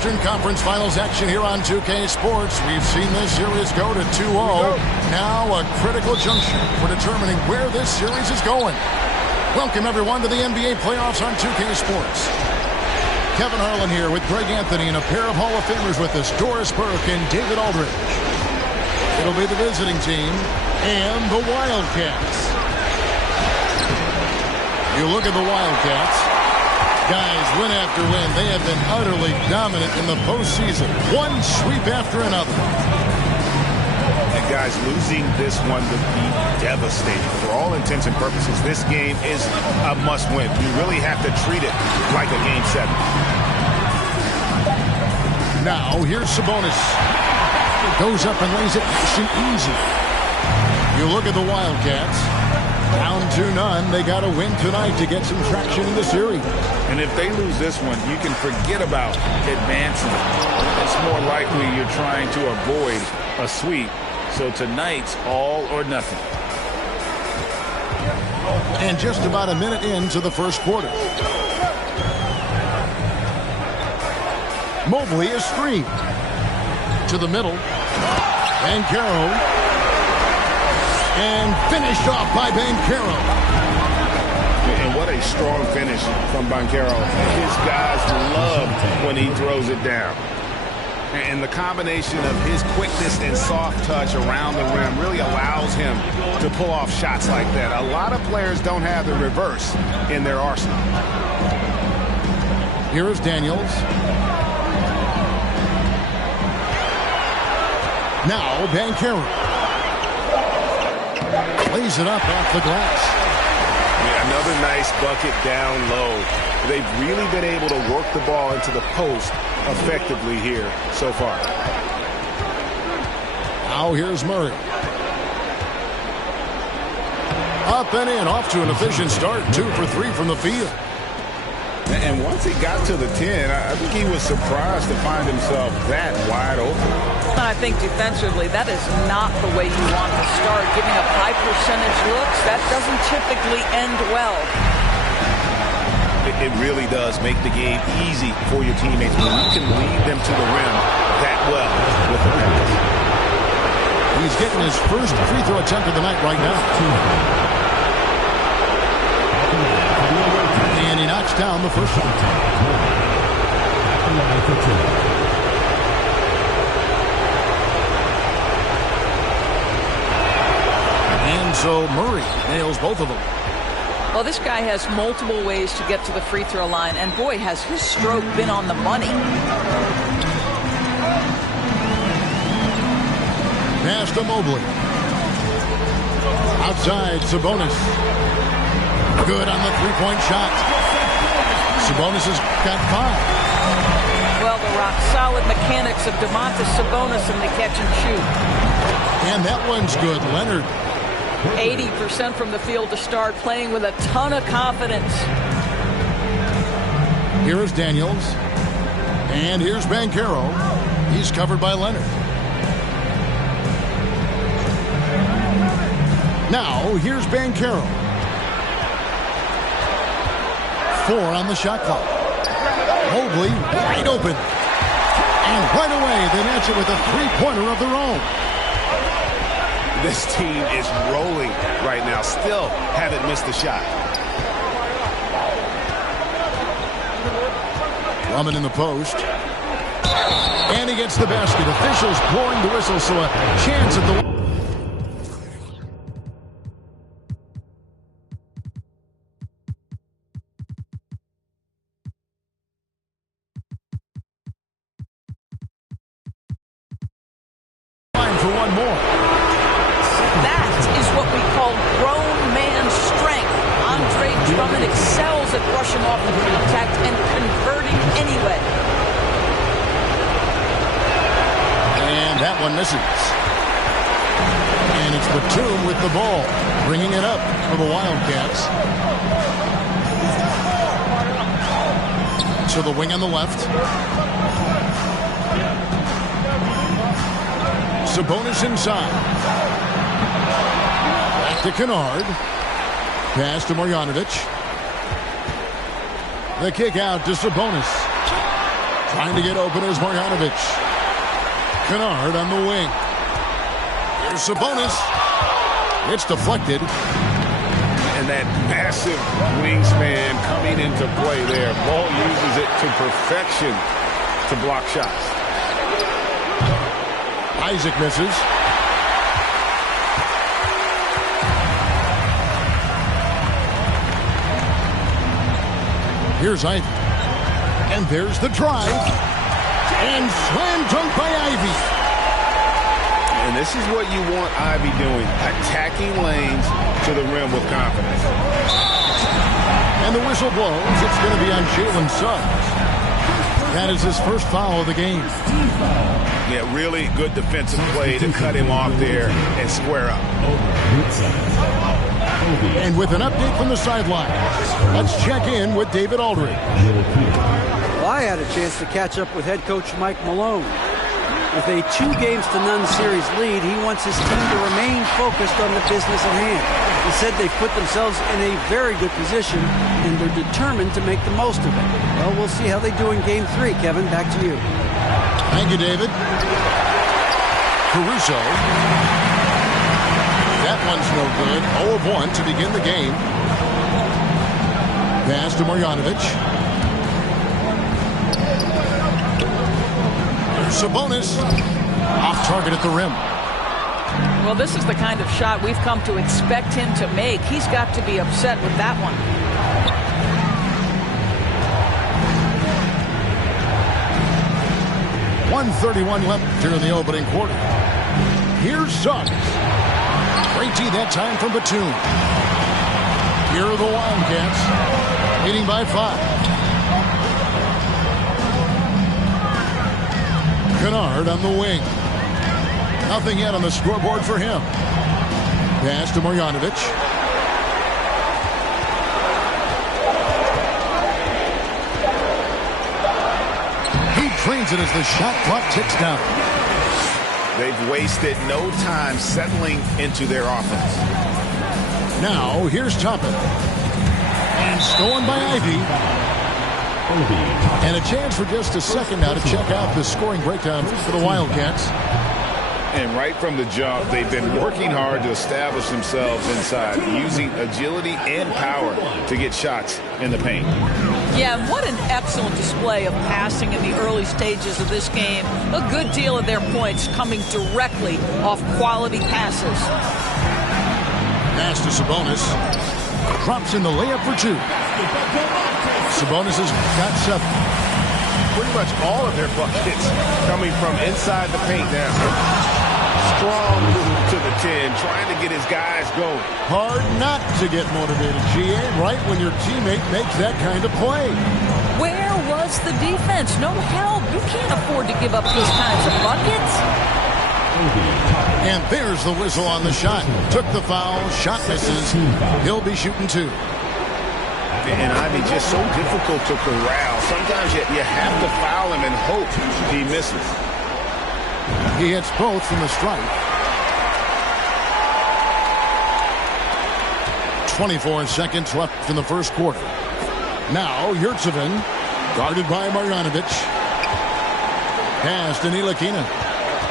Eastern Conference Finals action here on 2K Sports. We've seen this series go to 2-0. Now a critical juncture for determining where this series is going. Welcome, everyone, to the NBA playoffs on 2K Sports. Kevin Harlan here with Greg Anthony and a pair of Hall of Famers with us, Doris Burke and David Aldridge. It'll be the visiting team and the Wildcats. You look at the Wildcats. Guys, win after win, they have been utterly dominant in the postseason. One sweep after another. And guys, losing this one would be devastating. For all intents and purposes, this game is a must-win. You really have to treat it like a Game 7. Now, here's Sabonis. Goes up and lays it nice and easy. You look at the Wildcats. Down 2-0. They got to win tonight to get some traction in the series. And if they lose this one, you can forget about advancing. It's more likely you're trying to avoid a sweep. So tonight's all or nothing. And just about a minute into the first quarter. Mobley is screened. To the middle. Banchero. And finished off by Banchero. And what a strong finish from Banchero. His guys love when he throws it down. And the combination of his quickness and soft touch around the rim really allows him to pull off shots like that. A lot of players don't have the reverse in their arsenal. Here is Daniels. Now Banchero. Lays it up off the glass. Yeah, another nice bucket down low. They've really been able to work the ball into the post effectively here so far. Now here's Murray. Up and in, off to an efficient start. 2 for 3 from the field. And once he got to the 10, I think he was surprised to find himself that wide open. I think defensively, that is not the way you want to start. Giving up high percentage looks, that doesn't typically end well. It really does make the game easy for your teammates when you can lead them to the rim that well with the pass. He's getting his first free throw attempt of the night right now. And he knocks down the first one. And so Murray nails both of them. Well, this guy has multiple ways to get to the free throw line, and boy, has his stroke been on the money. Pass to Mobley. Outside, Sabonis. Good on the three-point shot. Sabonis has got 5. Well, the rock-solid mechanics of Domantas Sabonis in the catch and shoot. And that one's good. Leonard. 80% from the field to start, playing with a ton of confidence. Here is Daniels. And here's Banchero. He's covered by Leonard. Now, here's Banchero. 4 on the shot clock. Mobley wide open. And right away, they match it with a three-pointer of their own. This team is rolling right now. Still haven't missed a shot. Drummond in the post. And he gets the basket. Officials blowing the whistle, so a chance at the... for one more. That is what we call grown man strength. Andre Drummond excels at rushing off the contact and converting anyway. And that one misses. And it's Batum with the ball, bringing it up for the Wildcats. To the wing on the left. Sabonis inside. Back to Kennard. Pass to Marjanovic. The kick out to Sabonis. Trying to get open is Marjanovic. Kennard on the wing. Here's Sabonis. It's deflected. And that massive wingspan coming into play there. Ball uses it to perfection to block shots. Isaac misses. Here's Ivy. And there's the drive. And slam dunk by Ivy. And this is what you want Ivy doing. Attacking lanes to the rim with confidence. And the whistle blows. It's going to be on Jalen Suggs. That is his first foul of the game. Yeah, really good defensive play to cut him off there and square up. And with an update from the sideline, let's check in with David Aldridge. Well, I had a chance to catch up with head coach Mike Malone. With a 2-0 series lead, he wants his team to remain focused on the business at hand. He said they've put themselves in a very good position, and they're determined to make the most of it. Well, we'll see how they do in Game 3. Kevin, back to you. Thank you, David. Caruso. That one's no good. 0 of 1 to begin the game. Pass to Marjanovic. There's Sabonis. Off target at the rim. Well, this is the kind of shot we've come to expect him to make. He's got to be upset with that one. .131 left here in the opening quarter. Here's Suggs. Great D that time from Batum. Here are the Wildcats, leading by 5. Kennard on the wing. Nothing yet on the scoreboard for him. Pass to Marjanovic. He trains it as the shot clock ticks down. They've wasted no time settling into their offense. Now, here's Toppin. And stolen by Ivy. And a chance for just a second now to check out the scoring breakdown for the Wildcats. And right from the jump, they've been working hard to establish themselves inside, using agility and power to get shots in the paint. Yeah, what an excellent display of passing in the early stages of this game. A good deal of their points coming directly off quality passes. Pass to Sabonis. Drops in the layup for 2. Sabonis has got 7. Pretty much all of their buckets coming from inside the paint now. Strong move to the 10, trying to get his guys going. Hard not to get motivated, GA, right when your teammate makes that kind of play. Where was the defense? No help. You can't afford to give up these kinds of buckets. And there's the whistle on the shot. Took the foul, shot misses. He'll be shooting 2. And Ivy just so difficult to corral. Sometimes you have to foul him and hope he misses. He hits both from the stripe. 24 seconds left in the first quarter. Now, Yurtsevin, guarded by Marjanovic. Pass to Ntilikina.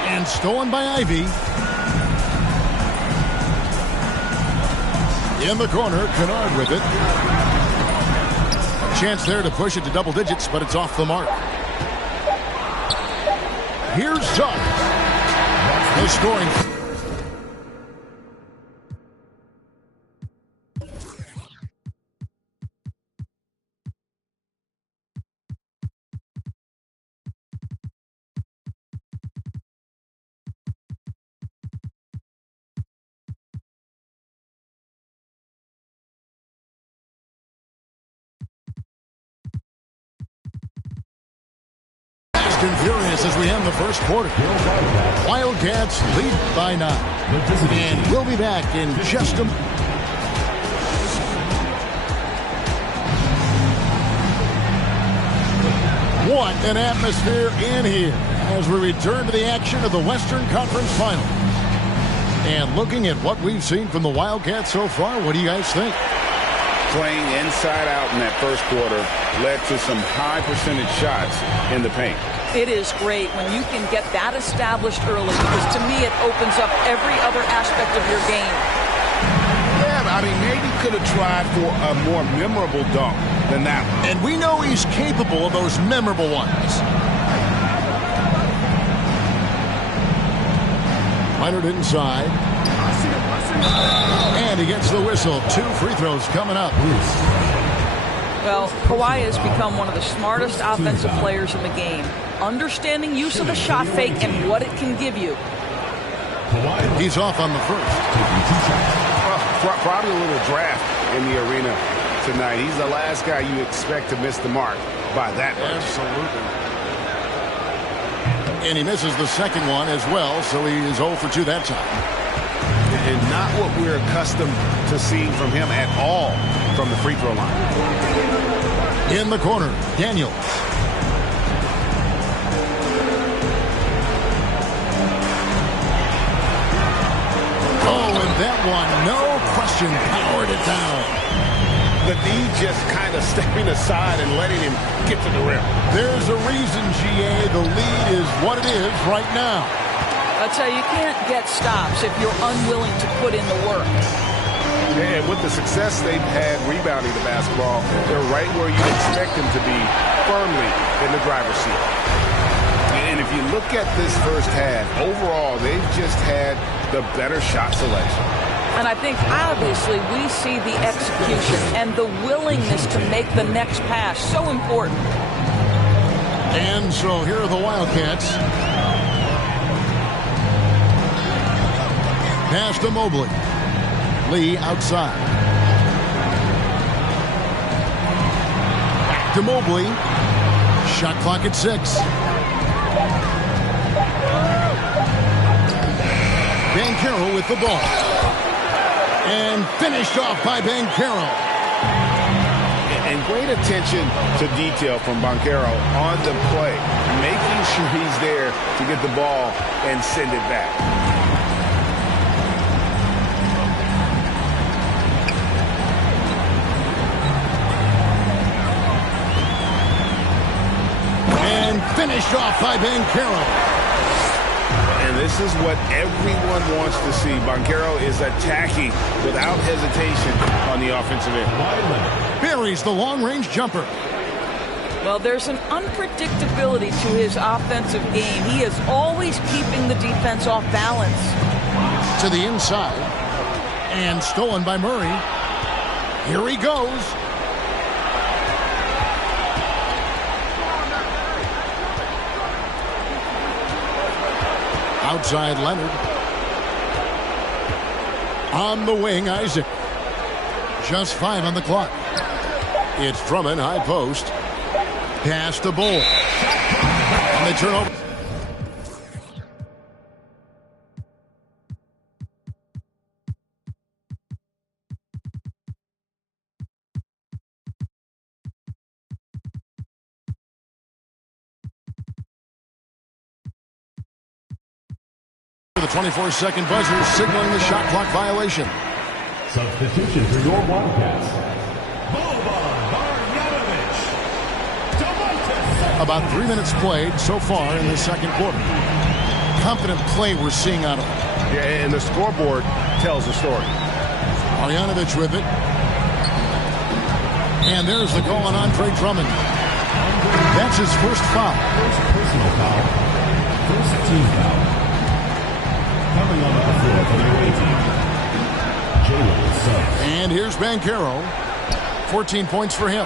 And stolen by Ivy. In the corner, Kennard with it. Chance there to push it to double digits, but it's off the mark. Here's Suggs. No scoring. And furious as we end the first quarter. Wildcats lead by 9. And we'll be back in just a moment. What an atmosphere in here as we return to the action of the Western Conference Finals. And looking at what we've seen from the Wildcats so far, what do you guys think? playing inside out in that first quarter led to some high percentage shots in the paint. It is great when you can get that established early, because to me it opens up every other aspect of your game. Yeah, I mean, maybe could have tried for a more memorable dunk than that one. And we know he's capable of those memorable ones. Leonard inside. And he gets the whistle. 2 free throws coming up. Well, Kawhi has become one of the smartest offensive players in the game, understanding use of the shot fake and what it can give you. He's off on the first. Probably a little draft in the arena tonight. He's the last guy you expect to miss the mark by that much. Absolutely. And he misses the second one as well, so he is 0 for 2 that time. And not what we're accustomed to seeing from him at all from the free throw line. In the corner, Daniels. Oh, and that one, no question, powered it down. The D just kind of stepping aside and letting him get to the rim. There's a reason, GA, the lead is what it is right now. I'll tell you, you can't get stops if you're unwilling to put in the work. And with the success they've had rebounding the basketball, they're right where you expect them to be, firmly in the driver's seat. And if you look at this first half, overall, they've just had the better shot selection. And I think, obviously, we see the execution and the willingness to make the next pass so important. And so here are the Wildcats. Pass to Mobley. Lee outside. Back to Mobley. Shot clock at 6. Banchero with the ball. And finished off by Banchero. And great attention to detail from Banchero on the play, making sure he's there to get the ball and send it back. And finished off by Banchero. And this is what everyone wants to see. Banchero is attacking without hesitation on the offensive end. Buries the long-range jumper. Well, there's an unpredictability to his offensive game. He is always keeping the defense off balance. To the inside. And stolen by Murray. Here he goes. Outside Leonard. On the wing, Isaac. Just 5 on the clock. It's Drummond, high post. Pass to Bull. And they turn over. The 24-second buzzer signaling the shot clock violation. Substitution for your Wildcats. About 3 minutes played so far in the second quarter. Confident play we're seeing out of him. Yeah, and the scoreboard tells the story. Marjanovic with it. And there's the call on Andre Drummond. That's his first foul. First personal foul. First team foul. Coming on the floor for the away team. Jalen Suggs. And here's Banchero. 14 points for him.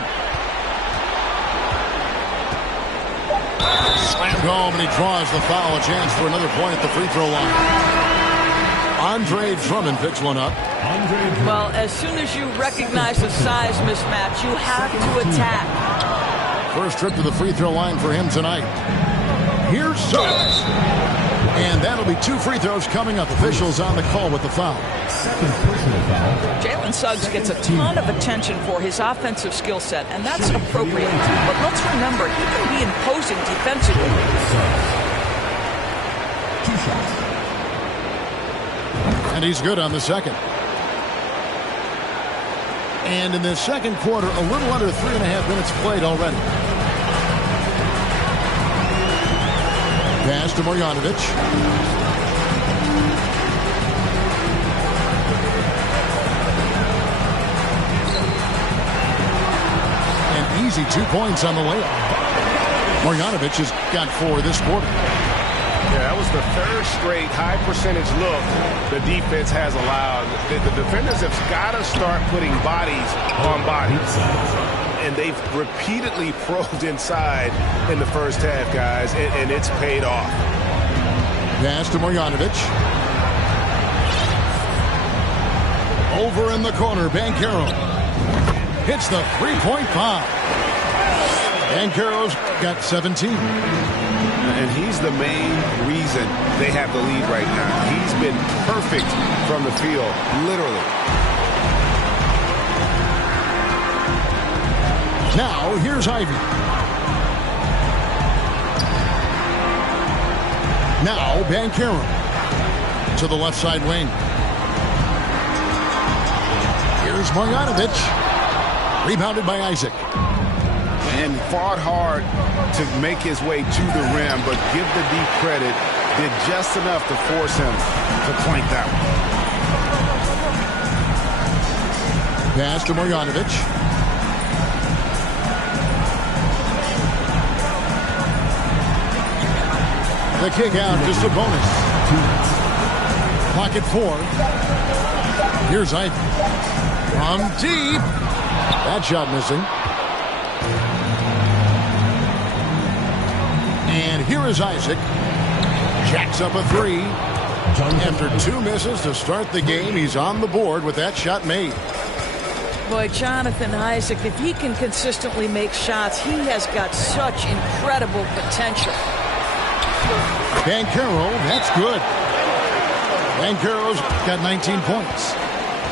Slammed home, and he draws the foul. A chance for another point at the free throw line. Andre Drummond picks one up. Well, as soon as you recognize the size mismatch, you have to attack. First trip to the free throw line for him tonight. Here's Suggs. And that'll be 2 free throws coming up. Officials on the call with the foul. Second personal foul. Jalen Suggs gets a ton of attention for his offensive skill set, and that's appropriate. But let's remember, he can be imposing defensively. 2 shots. And he's good on the second. And in the second quarter, a little under 3.5 minutes played already. Pass to Marjanovic. An easy 2 points on the layup. Marjanovic has got 4 this quarter. Yeah, that was the third straight high percentage look the defense has allowed. The defenders have got to start putting bodies on bodies. And they've repeatedly probed inside in the first half, guys, and it's paid off. Pass to Marjanovic. Over in the corner, Banchero hits the three-point bomb. Banchero's got 17. And he's the main reason they have the lead right now. He's been perfect from the field, literally. Now, here's Ivy. Now, Banchero to the left side wing. Here's Marjanovic. Rebounded by Isaac. And fought hard to make his way to the rim, but give the D credit. Did just enough to force him to clank that one. Pass to Marjanovic. The kick out to Sabonis. Pocket 4. Here's Ivy. From deep. That shot missing. And here is Isaac. Jacks up a 3. After 2 misses to start the game, he's on the board with that shot made. Boy, Jonathan Isaac, if he can consistently make shots, he has got such incredible potential. Banchero, that's good. Banchero's got 19 points.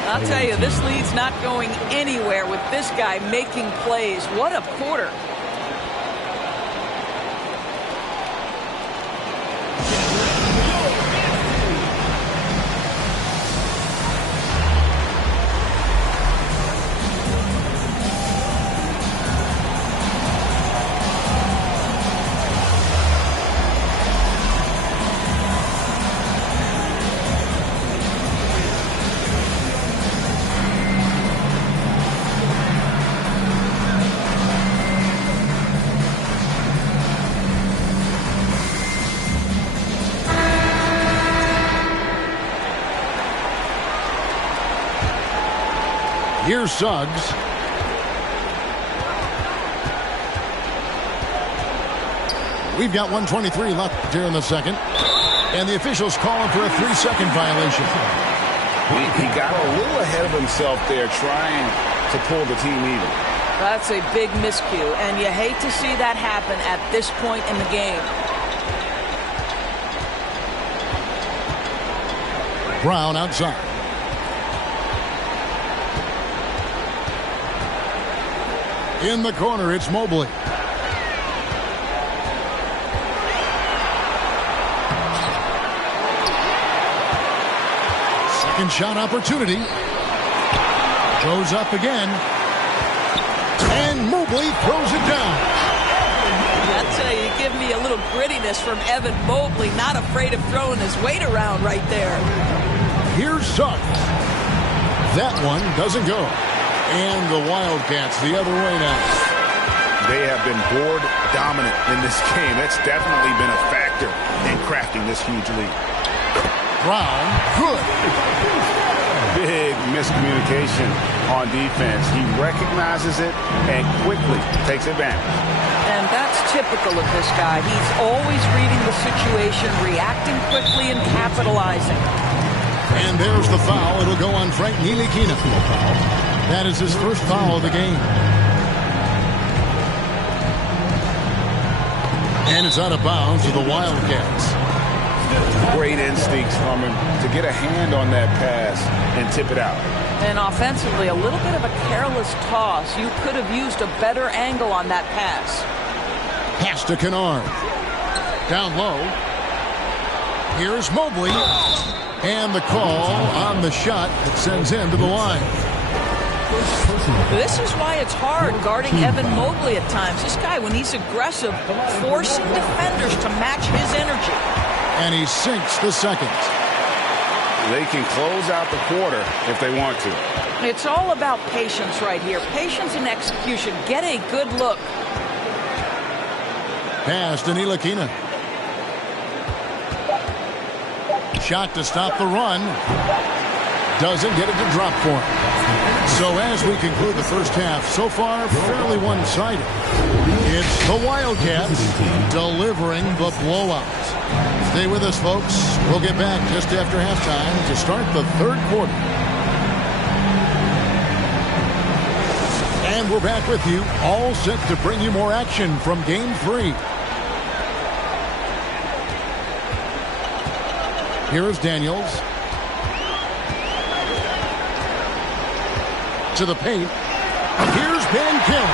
I'll tell you, this lead's not going anywhere with this guy making plays. What a quarter. Here's Suggs. We've got 1:23 left here in the second. And the officials calling for a 3-second violation. He got a little ahead of himself there trying to pull the team even. That's a big miscue, and you hate to see that happen at this point in the game. Brown outside. In the corner, it's Mobley. Second shot opportunity. Goes up again. And Mobley throws it down. I'll tell you, give me a little grittiness from Evan Mobley. Not afraid of throwing his weight around right there. Here's Suggs. That one doesn't go. And the Wildcats the other way now. They have been board dominant in this game. That's definitely been a factor in crafting this huge lead. Brown, good. Big miscommunication on defense. He recognizes it and quickly takes advantage. And that's typical of this guy. He's always reading the situation, reacting quickly, and capitalizing. And there's the foul. It'll go on Frank Ntilikina. That is his first foul of the game. And it's out of bounds to the Wildcats. Great instincts from him to get a hand on that pass and tip it out. And offensively, a little bit of a careless toss. You could have used a better angle on that pass. Pass to Kennard. Down low. Here's Mobley. And the call on the shot that sends him to the line. This is why it's hard guarding Evan Mobley at times. This guy, when he's aggressive, forcing defenders to match his energy. And he sinks the second. They can close out the quarter if they want to. It's all about patience right here. Patience and execution. Get a good look. Pass to Ntilikina. Shot to stop the run. Doesn't get it to drop for him. So as we conclude the first half, so far fairly one-sided. It's the Wildcats delivering the blowout. Stay with us, folks. We'll get back just after halftime to start the third quarter. And we're back with you, all set to bring you more action from Game 3. Here is Daniels. To the paint. Here's Banchero.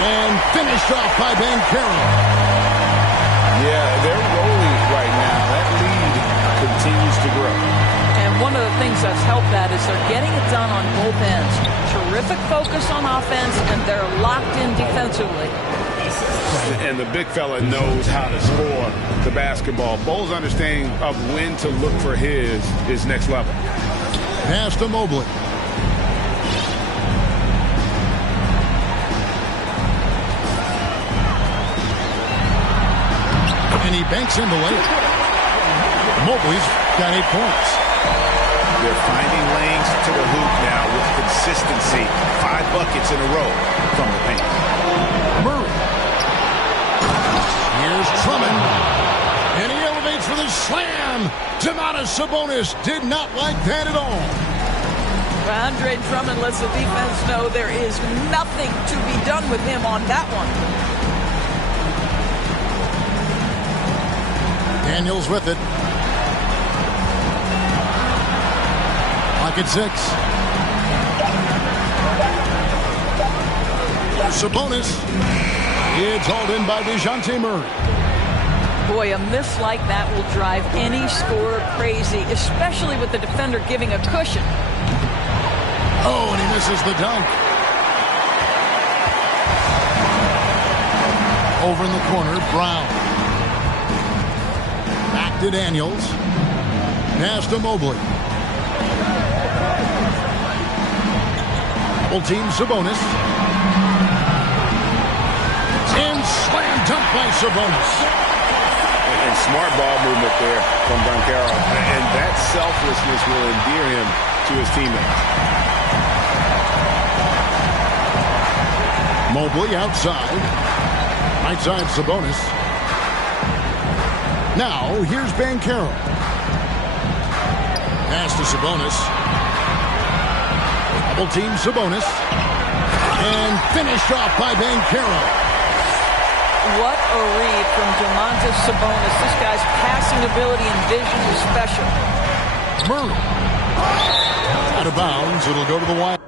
And finished off by Banchero. Yeah, they're rolling right now. That lead continues to grow. And one of the things that's helped that is they're getting it done on both ends. Terrific focus on offense, and they're locked in defensively. And the big fella knows how to score the basketball. Bo's understanding of when to look for his is next level. Pass to Mobley. And he banks in the layup. Mobley's got 8 points. They're finding lanes to the hoop now with consistency. 5 buckets in a row from the paint. Murray. Here's Drummond. And he elevates for the slam. Domantas Sabonis did not like that at all. Andre Drummond lets the defense know there is nothing to be done with him on that one. Daniels with it. Clock at 6. Sabonis. It's hauled in by DeJounte Murray. Boy, a miss like that will drive any scorer crazy, especially with the defender giving a cushion. Oh, and he misses the dunk. Over in the corner, Brown. Back to Daniels. Pass to Mobley. Double team Sabonis. And slam dunk by Sabonis. And smart ball movement there from Banchero. And that selflessness will endear him to his teammates. Mobley outside. Right side Sabonis. Now, here's Banchero. Pass to Sabonis. Double team Sabonis. And finished off by Banchero. What a read from Domantas Sabonis. This guy's passing ability and vision is special. Murray. Out of bounds. It'll go to the wide.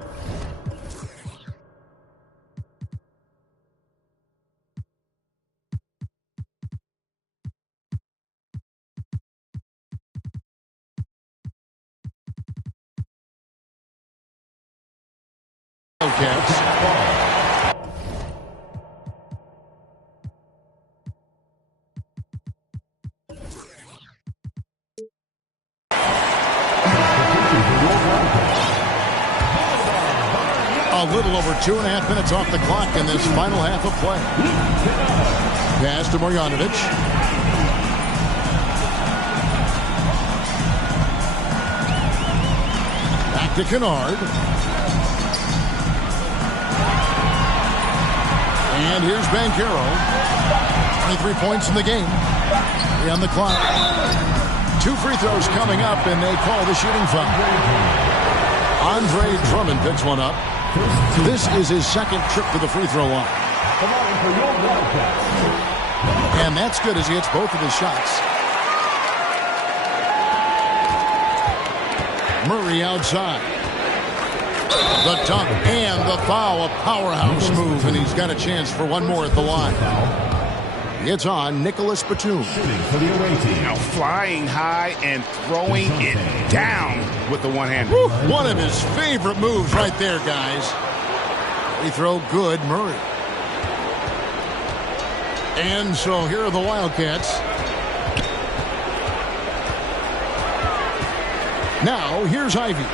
A little over 2.5 minutes off the clock in this final half of play. Pass to Marjanovic. Back to Kennard. And here's Banchero. 23 points in the game. 3 on the clock. 2 free throws coming up, and they call the shooting foul. Andre Drummond picks one up. This is his second trip to the free throw line. And that's good as he hits both of his shots. Murray outside. The dunk and the foul. A powerhouse move, and he's got a chance for one more at the line. It's on Nicholas Batum. Shooting for the away team. Now flying high and throwing it down with the one-hander. One of his favorite moves right there, guys. Free throw good, Murray. And so here are the Wildcats. Now here's Ivy.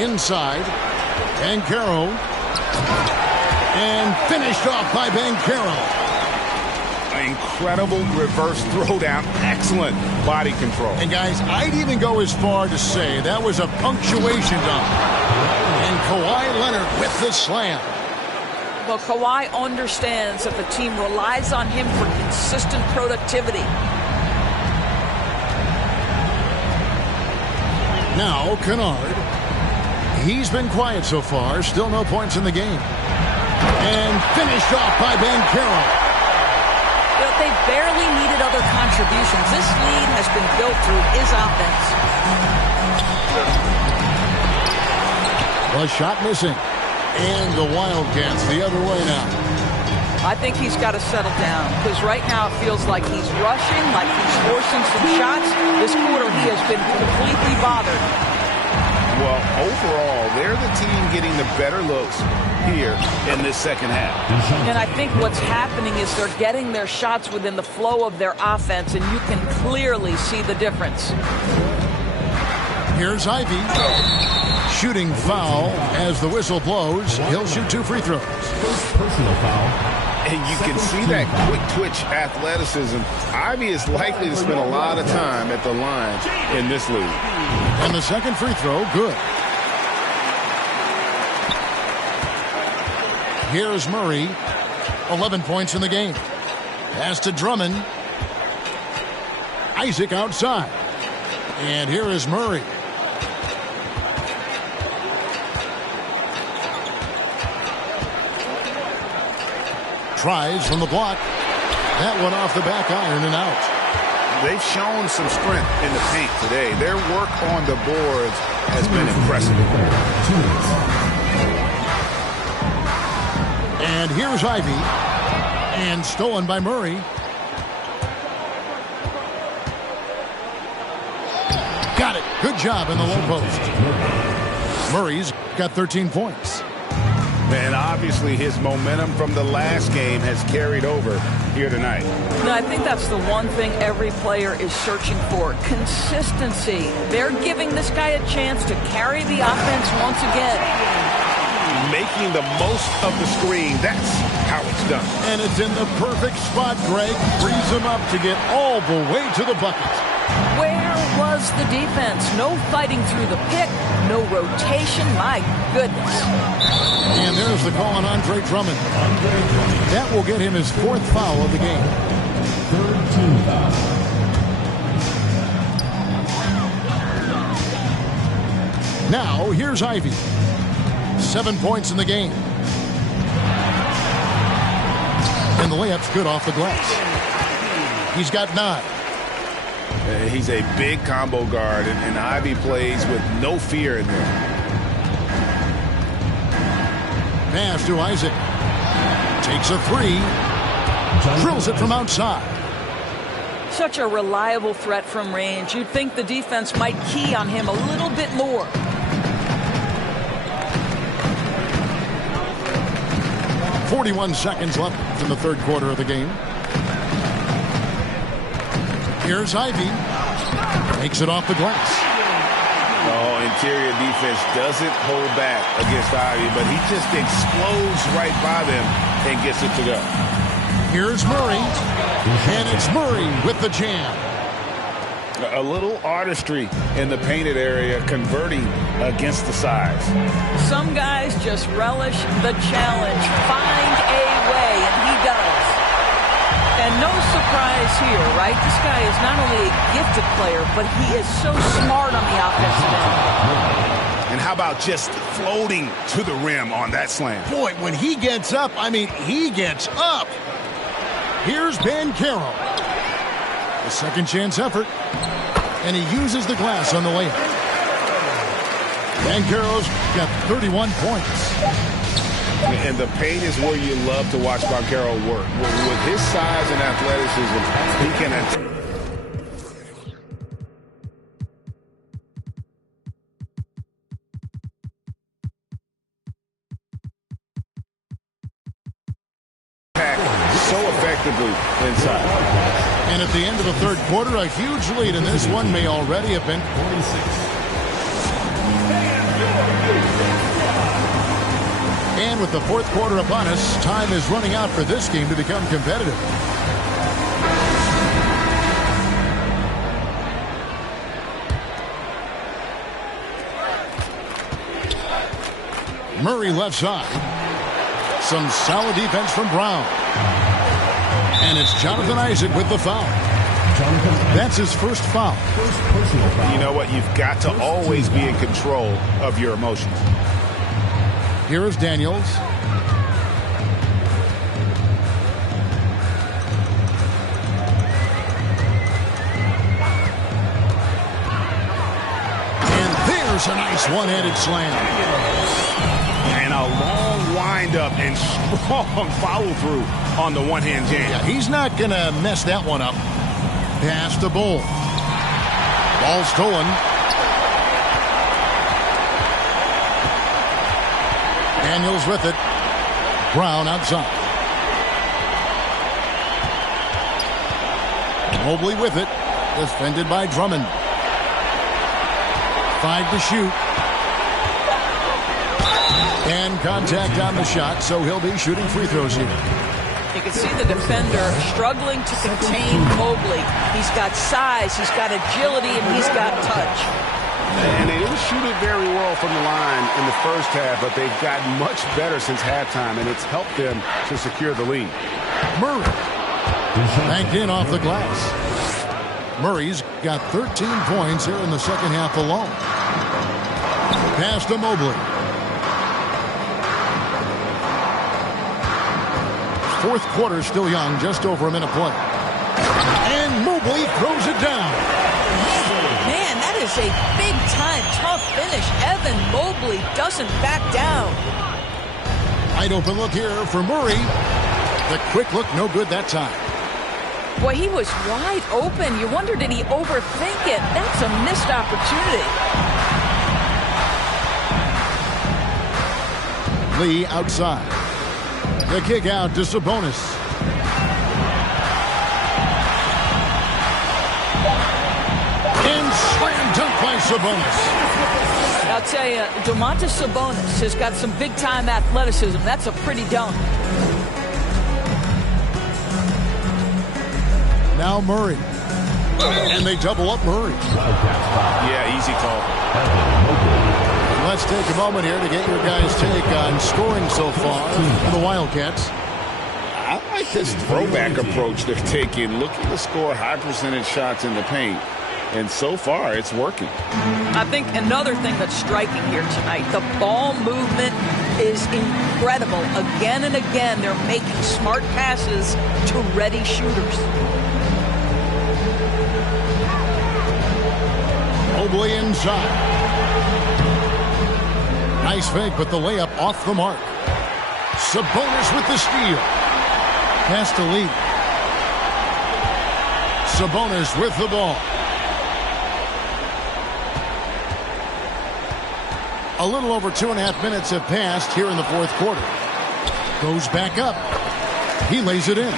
Inside. Banchero. And finished off by Banchero. Incredible reverse throwdown. Excellent body control. And guys, I'd even go as far to say that was a punctuation dunk. And Kawhi Leonard with the slam. Well, Kawhi understands that the team relies on him for consistent productivity. Now, Kennard. He's been quiet so far. Still no points in the game. And finished off by Banchero. But they barely needed other contributions. This lead has been built through his offense. The shot missing. And the Wildcats the other way now. I think he's got to settle down because right now it feels like he's rushing, like he's forcing some shots. This quarter he has been completely bothered. Well, overall, they're the team getting the better looks here in this second half. And I think what's happening is they're getting their shots within the flow of their offense, and you can clearly see the difference. Here's Ivy. Shooting foul as the whistle blows. He'll shoot 2 free throws. First personal foul. And you can see that quick twitch athleticism. Ivy is likely to spend a lot of time at the line in this league. And the second free throw, good. Here's Murray. 11 points in the game. Pass to Drummond. Isaac outside. And here is Murray. Tries from the block. That one off the back iron and out. They've shown some strength in the paint today. Their work on the boards has been impressive. And here's Ivy. And stolen by Murray. Got it. Good job in the low post. Murray's got 13 points. And obviously his momentum from the last game has carried over here tonight. No, I think that's the one thing every player is searching for. Consistency. They're giving this guy a chance to carry the offense once again. Making the most of the screen. That's how it's done. And it's in the perfect spot, Greg. Frees him up to get all the way to the bucket. Where was the defense? No fighting through the pick. No rotation. My goodness. And there's the call on Andre Drummond. That will get him his 4th foul of the game. Third team foul. Now, here's Ivy. 7 points in the game. And the layup's good off the glass. He's got 9. He's a big combo guard, and Ivy plays with no fear in there. Pass to Isaac. Takes a 3. Drills it from outside. Such a reliable threat from range. You'd think the defense might key on him a little bit more. .41 seconds left in the third quarter of the game. Here's Ivy. Makes it off the glass. Oh, interior defense doesn't hold back against Ivy, but he just explodes right by them and gets it to go. Here's Murray. And it's Murray with the jam. A little artistry in the painted area, converting against the size. Some guys just relish the challenge. Find a way, and he does. And no surprise here, right? This guy is not only a gifted player, but he is so smart on the offensive end. And how about just floating to the rim on that slam? Boy, when he gets up, I mean, he gets up. Here's Banchero. A second chance effort. And he uses the glass on the layup. Banchero's got 31 points. And the paint is where you love to watch Banchero work. With his size and athleticism, he can attack. So effectively inside. And at the end of the third quarter, a huge lead in this one may already have been 46. And with the fourth quarter upon us, time is running out for this game to become competitive. Murray left side. Some solid defense from Brown. And it's Jonathan Isaac with the foul. That's his first foul. You know what? You've got to always be in control of your emotions. Here is Daniels. And there's a nice one-handed slam. And a long windup and strong follow-through on the one-hand jam. Yeah, he's not going to mess that one up. Pass to Bull. Ball stolen. Daniels with it. Brown outside. Mobley with it. Defended by Drummond. 5 to shoot. And contact on the shot, so he'll be shooting free throws here. You can see the defender struggling to contain Mobley. He's got size, he's got agility, and he's got touch. And they didn't shoot it very well from the line in the first half, but they've gotten much better since halftime, and it's helped them to secure the lead. Murray banked in off the glass. Murray's got 13 points here in the second half alone. Pass to Mobley. Fourth quarter still young, just over a minute play. And Mobley throws it down. Man, that is a big-time tough finish. Evan Mobley doesn't back down. Wide open look here for Murray. The quick look, no good that time. Boy, he was wide open. You wonder, did he overthink it? That's a missed opportunity. Lee outside. The kick out to Sabonis. And slam dunk by Sabonis. I'll tell you, Domantas Sabonis has got some big-time athleticism. That's a pretty dunk. Now Murray. And they double up Murray. Yeah, easy call. Let's take a moment here to get your guys' take on scoring so far for the Wildcats. I like this throwback approach they're taking, looking to score high percentage shots in the paint. And so far, it's working. I think another thing that's striking here tonight, the ball movement is incredible. Again and again, they're making smart passes to ready shooters. Mobley inside. Nice fake, but the layup off the mark. Sabonis with the steal. Pass to Lee. Sabonis with the ball. A little over 2.5 minutes have passed here in the fourth quarter. Goes back up. He lays it in.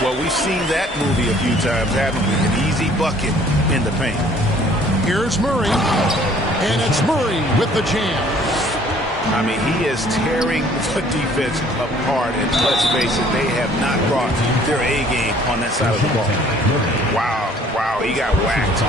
Well, we've seen that movie a few times, haven't we? An easy bucket in the paint. Here's Murray. And it's Murray with the jam. I mean, he is tearing the defense apart. And let's face it, they have not brought their A game on that side of the ball. Wow, he got whacked